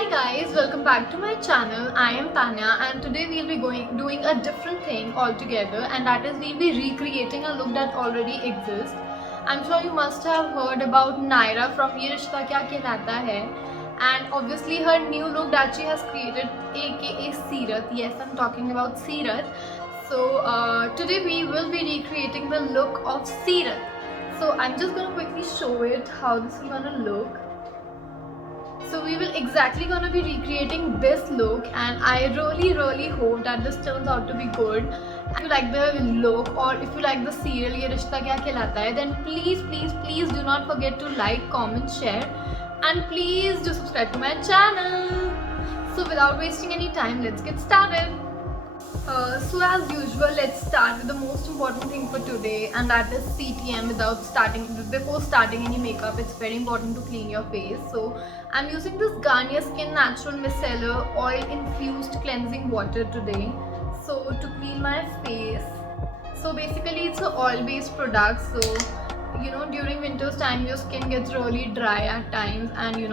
Hi guys, welcome back to my channel. I am Tanya and today we'll be doing a different thing altogether, and that is we'll be recreating a look that already exists. I'm sure you must have heard about Naira from Ye Rishta Kya Kehlata Hai, and obviously her new look that she has created, aka Seerat. Yes, I'm talking about Seerat. Today we will be recreating the look of Seerat. So I'm just gonna quickly show it how this is gonna look. So we will exactly gonna be recreating this look, and I really hope that this turns out to be good. If you like the look or if you like the serial Ye Rishta Kya Kehlata Hai, then please do not forget to like, comment, share, and please do subscribe to my channel. So without wasting any time, let's get started. So as usual, let's start with the most important thing for today, and that is CTM. Before starting any makeup, it's very important to clean your face. So I'm using this Garnier Skin Natural Micellar Oil Infused Cleansing Water today. So to clean my face. So basically it's an oil based product. So during winter's time your skin gets really dry at times, and you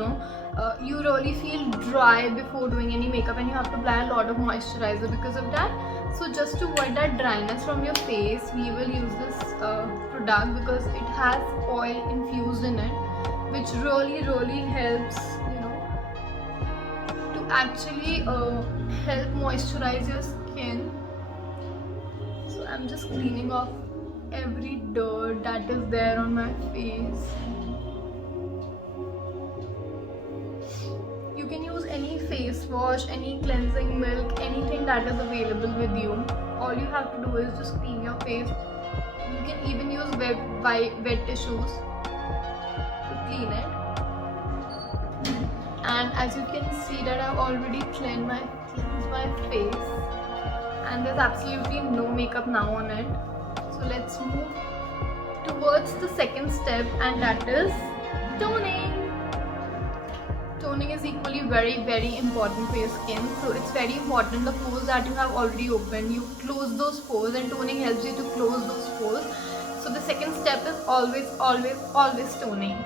really feel dry before doing any makeup, and you have to apply a lot of moisturizer because of that. So just to avoid that dryness from your face, we will use this product because it has oil infused in it, which really helps to actually help moisturize your skin. So I'm just cleaning off every dirt that is there on my face. You can use any face wash, any cleansing milk, anything that is available with you. All you have to do is just clean your face. You can even use wet tissues to clean it. And as you can see that I've already cleansed my face, and there's absolutely no makeup now on it. So let's move towards the second step, and that is toning. Toning is equally very important for your skin. So it's very important the pores that you have already opened, you close those pores, and toning helps you to close those pores. So the second step is always toning.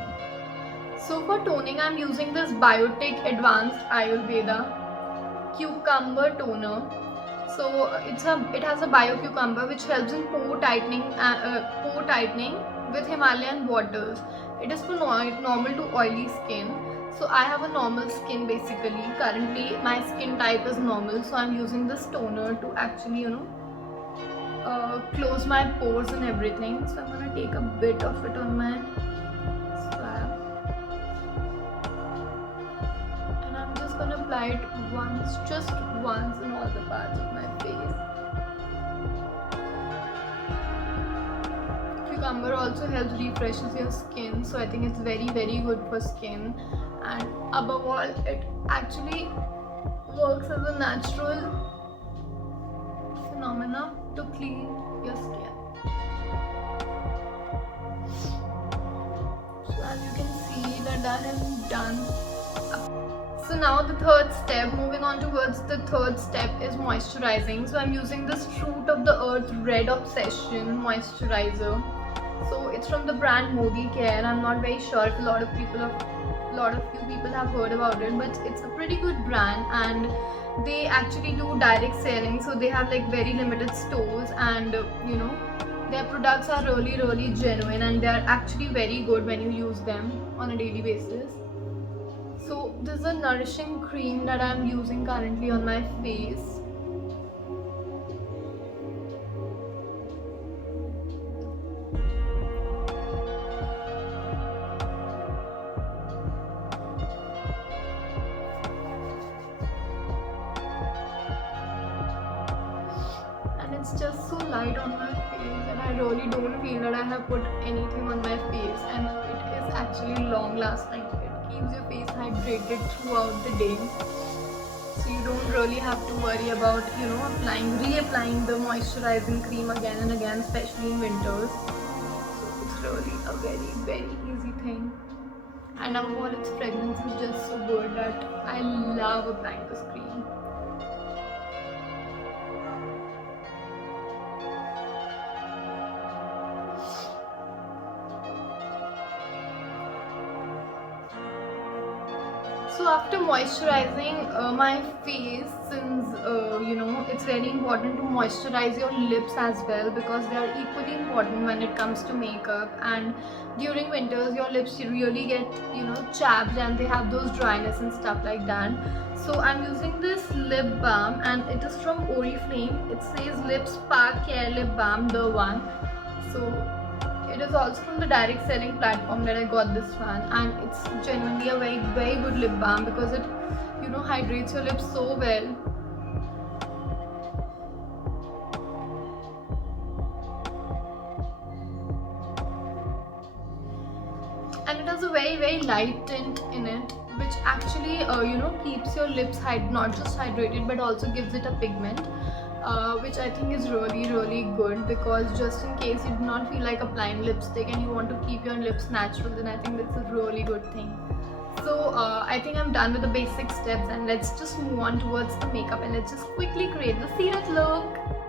So for toning I'm using this Biotic Advanced Ayurveda Cucumber Toner. So it has a bio cucumber which helps in pore tightening with Himalayan waters. It is for normal to oily skin. So I have a normal skin basically. Currently my skin type is normal, so I'm using this toner to actually close my pores and everything. So I'm gonna take a bit of it on my swab, and I'm just gonna apply it just once in all the parts of my face. Cucumber also helps refreshes your skin, so I think it's very good for skin. And above all, it actually works as a natural phenomena to clean your skin. So as you can see that I am done. So now the third step, moving on towards the third step, is moisturizing. So I'm using this Fruit of the Earth Red Obsession moisturizer. So it's from the brand Modi Care. I'm not very sure if a lot of few people have heard about it, but it's a pretty good brand, and they actually do direct selling. So they have like very limited stores, and their products are really genuine, and they are actually very good when you use them on a daily basis. So this is a nourishing cream that I'm using currently on my face. And it's just so light on my face, and I really don't feel that I have put anything on my face, and it is actually long lasting. It keeps your face hydrated throughout the day. So you don't really have to worry about reapplying the moisturizing cream again and again, especially in winters. So it's really a very easy thing, and above all its fragrance is just so good that I love applying this cream. So after moisturizing my face, since it's very important to moisturize your lips as well, because they are equally important when it comes to makeup. And during winters your lips really get chapped, and they have those dryness and stuff like that. So I'm using this lip balm, and it is from Oriflame. It says Lip Spa Care Lip Balm, the one. So it is also from the direct selling platform that I got this one, and it's genuinely a very very good lip balm, because it hydrates your lips so well. And it has a very very light tint in it, which actually keeps your lips not just hydrated but also gives it a pigment, which I think is really really good, because just in case you do not feel like applying lipstick and you want to keep your lips natural, then I think that's a really good thing. So I think I'm done with the basic steps, and let's just move on towards the makeup, and let's just quickly create the Seerat look.